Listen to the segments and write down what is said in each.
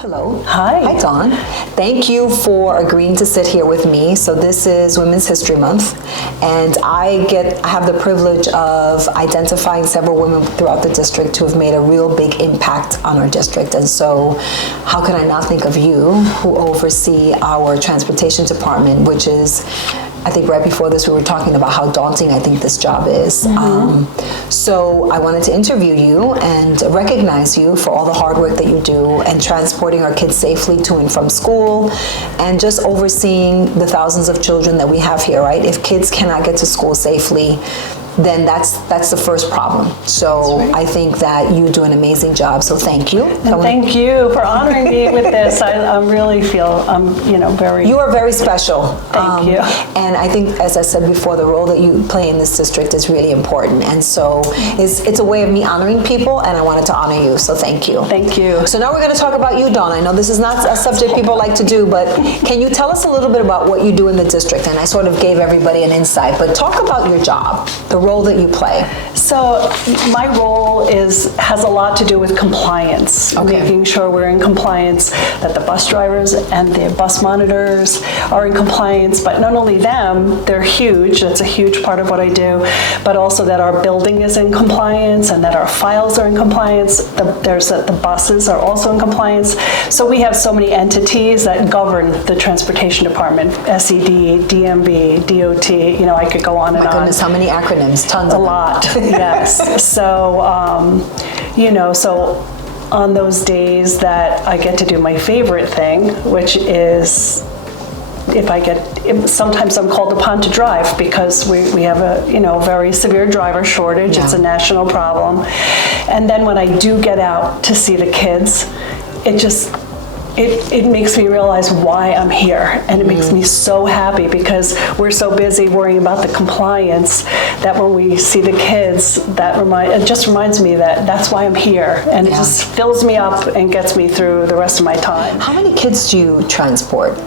Hello. Hi. Hi, Dawn. Thank you for agreeing to sit here with me. So this is Women's History Month, and I have the privilege of identifying several women throughout the district who have made a real big impact on our district. And so how can I not think of you, who oversee our transportation department, which is, I think right before this we were talking about how daunting I think this job is. So I wanted to interview you and recognize you for all the hard work that you do and transporting our kids safely to and from school and just overseeing the thousands of children that we have here, right? If kids cannot get to school safely, then that's the first problem. So I think that you do an amazing job, so thank you. And thank you for honoring me with this. I really feel very... You are very special. Thank you. And I think, as I said before, the role that you play in this district is really important. And so it's a way of me honoring people, and I wanted to honor you, so thank you. Thank you. So now we're going to talk about you, Dawn. I know this is not a subject people like to do, but can you tell us a little bit about what you do in the district? And I sort of gave everybody an insight, but talk about your job, the role that you play. So my role has a lot to do with compliance, making sure we're in compliance, that the bus drivers and the bus monitors are in compliance, but not only them, they're huge, that's a huge part of what I do, but also that our building is in compliance and that our files are in compliance, the buses are also in compliance. So we have so many entities that govern the transportation department, SED, DMV, DOT, I could go on and on. My goodness, how many acronyms? Tons. A lot, yes. So, so on those days that I get to do my favorite thing, which is sometimes I'm called upon to drive because we have a very severe driver shortage. Yeah. It's a national problem. And then when I do get out to see the kids, it makes me realize why I'm here, and it makes me so happy because we're so busy worrying about the compliance that when we see the kids, it just reminds me that that's why I'm here, and it just fills me up and gets me through the rest of my time. How many kids do you transport?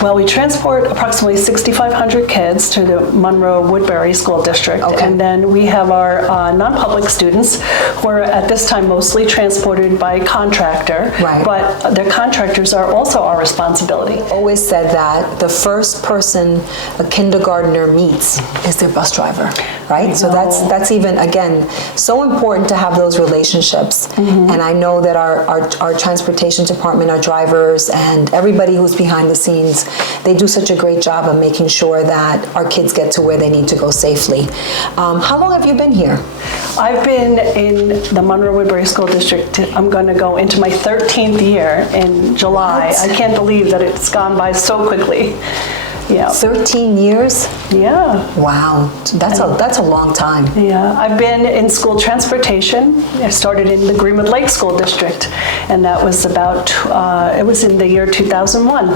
Well, we transport approximately 6,500 kids to the Monroe-Woodbury School District, and then we have our non-public students who are at this time mostly transported by contractor, but their contractors are also our responsibility. Always said that the first person a kindergartner meets is their bus driver, right? So that's even, again, so important to have those relationships. And I know that our transportation department, our drivers, and everybody who's behind the scenes, they do such a great job of making sure that our kids get to where they need to go safely. How long have you been here? I've been in the Monroe-Woodbury School District. I'm going to go into my 13th year in July. What? I can't believe that it's gone by so quickly. Yeah. 13 years? Yeah. Wow, that's a long time. Yeah, I've been in school transportation. I started in the Greenwood Lake School District, and that was it was in the year 2001.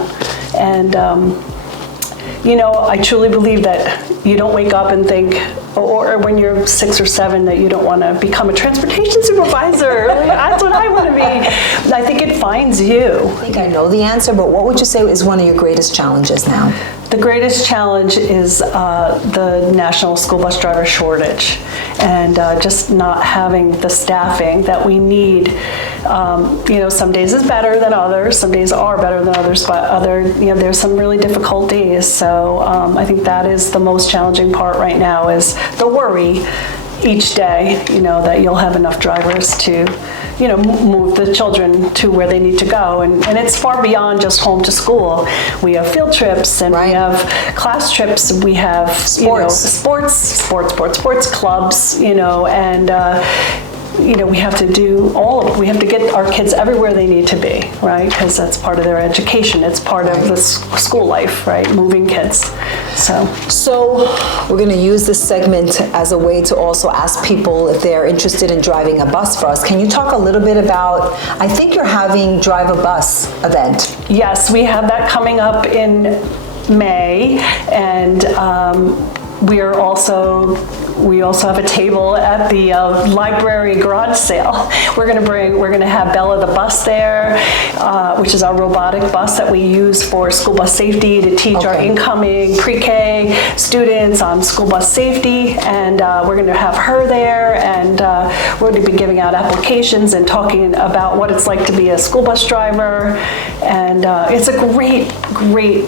And I truly believe that you don't wake up and think, or when you're 6 or 7, that you don't want to become a transportation supervisor. That's what I want to be. I think it finds you. I think I know the answer, but what would you say is one of your greatest challenges now? The greatest challenge is the national school bus driver shortage, and just not having the staffing that we need. Some days is better than others, some days are better than others, but there's some really difficult days. So I think that is the most challenging part right now, is the worry each day, that you'll have enough drivers to move the children to where they need to go. And it's far beyond just home to school. We have field trips, and we have class trips, we have sports clubs, and we have to do we have to get our kids everywhere they need to be, right? Because that's part of their education. It's part of the school life, right? Moving kids. So we're going to use this segment as a way to also ask people if they're interested in driving a bus for us. Can you talk a little bit about, I think you're having Drive a Bus event. Yes, we have that coming up in May, and we are also We also have a table at the library garage sale. We're going to have Bella the bus there, which is our robotic bus that we use for school bus safety to teach our incoming pre-K students on school bus safety. And we're going to have her there, and we're going to be giving out applications and talking about what it's like to be a school bus driver. And it's a great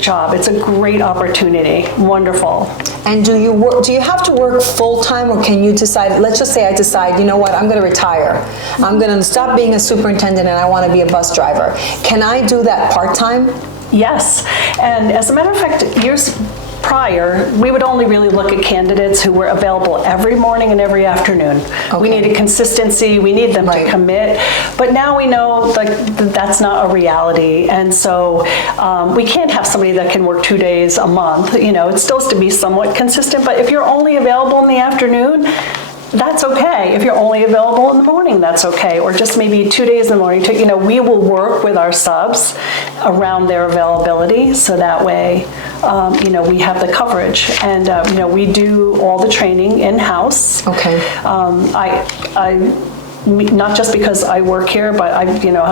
job. It's a great opportunity. Wonderful. And do you have to work full-time, or can you decide, let's just say I decide, you know what, I'm going to retire. I'm going to stop being a superintendent and I want to be a bus driver. Can I do that part-time? Yes. And as a matter of fact, years prior, we would only really look at candidates who were available every morning and every afternoon. We needed consistency, we need them to commit, but now we know that's not a reality, and so we can't have somebody that can work 2 days a month. It still has to be somewhat consistent, but if you're only available in the afternoon, that's okay. If you're only available in the morning, that's okay. Or just maybe 2 days in the morning. We will work with our subs around their availability, so that way, we have the coverage. And, we do all the training in-house. Okay. Not just because I work here, but I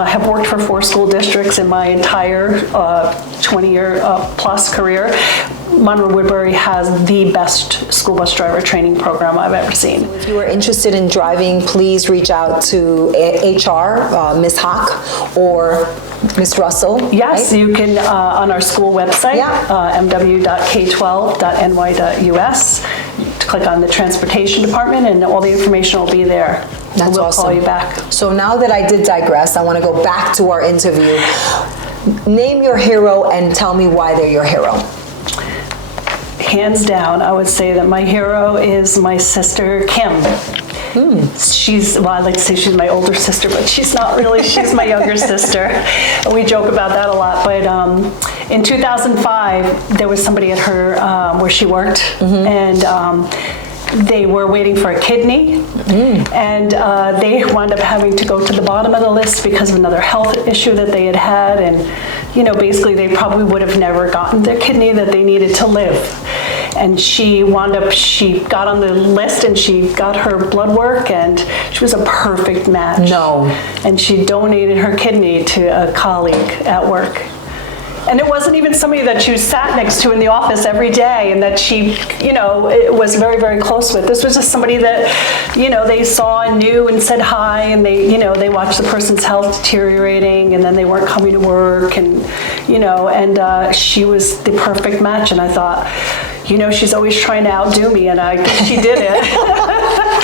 have worked for 4 school districts in my entire 20-year plus career. Monroe Woodbury has the best school bus driver training program I've ever seen. If you are interested in driving, please reach out to HR, Ms. Hawk, or Ms. Russell. Yes, right? You can on our school website, mw.k12.ny.us. Click on the transportation department, and all the information will be there. That's we'll awesome. Call you back. So now that I did digress, I want to go back to our interview. Name your hero and tell me why they're your hero. Hands down, I would say that my hero is my sister, Kim. I like to say she's my older sister, but she's not really. She's my younger sister. And we joke about that a lot. But in 2005, there was somebody at her where she worked, and they were waiting for a kidney, and they wound up having to go to the bottom of the list because of another health issue that they had, and basically they probably would have never gotten their kidney that they needed to live. And she got on the list and she got her blood work, and she was a perfect match. No. And she donated her kidney to a colleague at work. And it wasn't even somebody that she sat next to in the office every day and that she, was very, very close with. This was just somebody that, they saw and knew and said hi, and they watched the person's health deteriorating, and then they weren't coming to work, and, she was the perfect match. And I thought, she's always trying to outdo me, and she did it.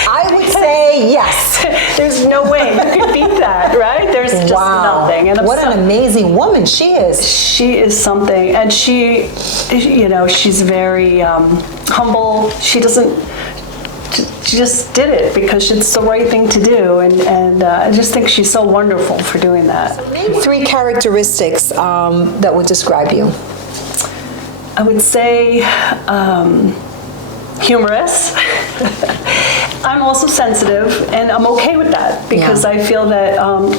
I would say yes. There's no way you could beat that, right? There's just nothing. And what an amazing woman she is. She is something, and she's very humble. She just did it because it's the right thing to do, and I just think she's so wonderful for doing that. So name 3 characteristics that would describe you. I would say humorous. I'm also sensitive, and I'm okay with that because I feel that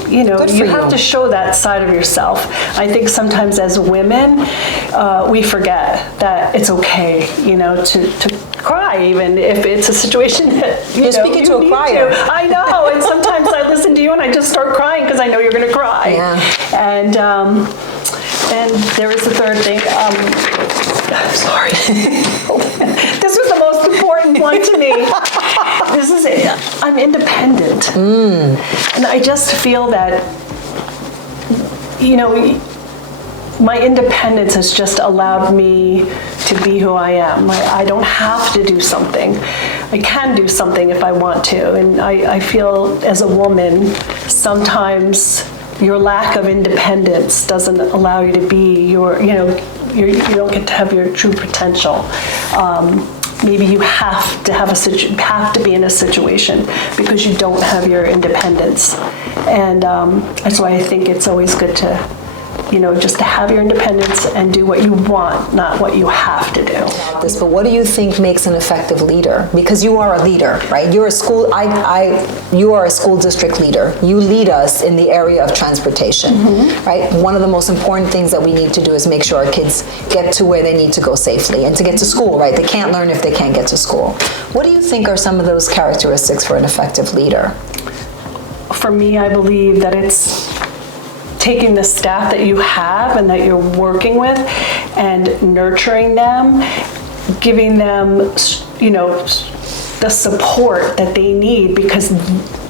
you have to show that side of yourself. I think sometimes as women, we forget that it's okay, to cry, even if it's a situation that you're speaking to a crier. I know, and sometimes I listen to you and I just start crying because I know you're going to cry. Yeah. And there is a third thing. I'm sorry. This was the most important one to me. This is it. I'm independent. And I just feel that, my independence has just allowed me to be who I am. I don't have to do something. I can do something if I want to. And I feel as a woman, sometimes your lack of independence doesn't allow you to be you don't get to have your true potential. Maybe you have to be in a situation because you don't have your independence, and that's why I think it's always good to just to have your independence and do what you want, not what you have to do. But what do you think makes an effective leader? Because you are a leader, right? You're a school. You are a school district leader. You lead us in the area of transportation, right? One of the most important things that we need to do is make sure our kids get to where they need to go safely and to get to school, right? They can't learn if they can't get to school. What do you think are some of those characteristics for an effective leader? For me, I believe that it's taking the staff that you have and that you're working with and nurturing them, giving them, the support that they need, because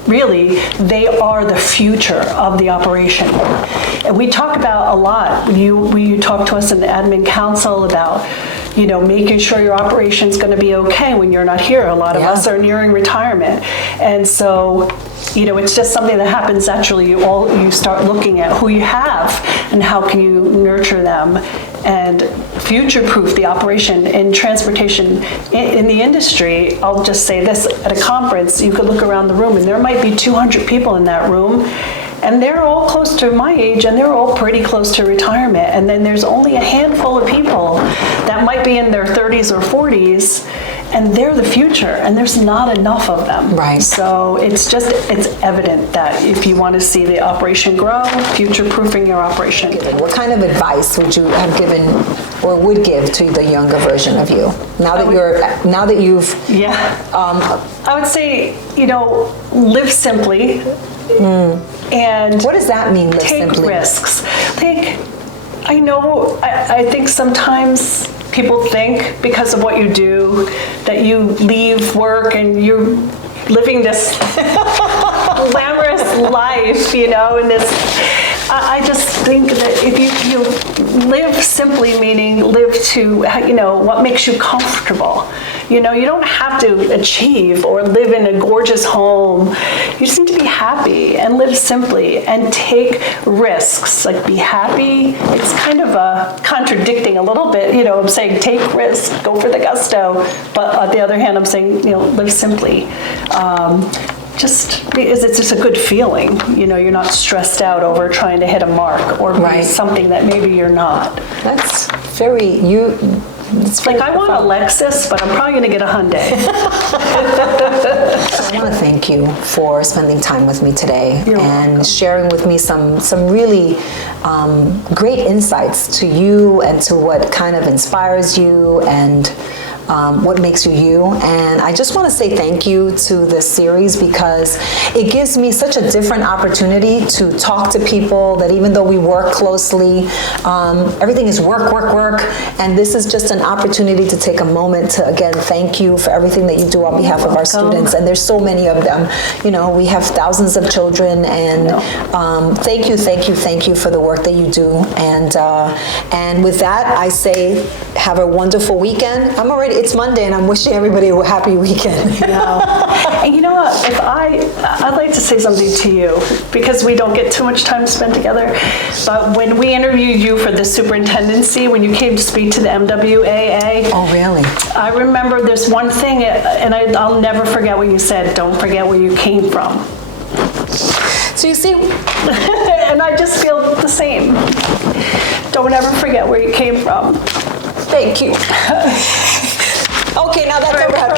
really they are the future of the operation. And we talk about a lot. You talk to us in the admin council about, making sure your operation's going to be okay when you're not here. A lot of us are nearing retirement. And so, it's just something that happens naturally. You start looking at who you have and how can you nurture them and future-proof the operation in transportation in the industry. I'll just say this, at a conference, you could look around the room and there might be 200 people in that room, and they're all close to my age and they're all pretty close to retirement. And then there's only a handful of people that might be in their 30s or 40s, and they're the future, and there's not enough of them. Right. So it's evident that if you want to see the operation grow, future-proofing your operation. What kind of advice would you have given or would give to the younger version of you? Now that you've I would say, live simply. And what does that mean, live simply? Take risks. I think sometimes people think because of what you do that you leave work and you're living this glamorous life, and this. I just think that if you live simply, meaning live to, what makes you comfortable. You don't have to achieve or live in a gorgeous home. You just need to be happy and live simply and take risks. Like, be happy. It's kind of contradicting a little bit. I'm saying take risks, go for the gusto. But on the other hand, I'm saying, live simply. Just because it's just a good feeling. You're not stressed out over trying to hit a mark or be something that maybe you're not. That's very, it's like, I want a Lexus, but I'm probably going to get a Hyundai. I want to thank you for spending time with me today welcome. Sharing with me some really great insights to you and to what kind of inspires you and what makes you you. And I just want to say thank you to this series, because it gives me such a different opportunity to talk to people that, even though we work closely, everything is work, and this is just an opportunity to take a moment to, again, thank you for everything that you do on behalf of our students. And there's so many of them. We have thousands of children, and thank you for the work that you do. And with that, I say have a wonderful weekend. It's Monday, and I'm wishing everybody a happy weekend. And you know what? I'd like to say something to you, because we don't get too much time to spend together. But when we interviewed you for the superintendency, when you came to speak to the MWAA. Oh, really? I remember there's one thing, and I'll never forget what you said. Don't forget where you came from. So you see, and I just feel the same. Don't ever forget where you came from. Thank you. Okay, now that's a wrap.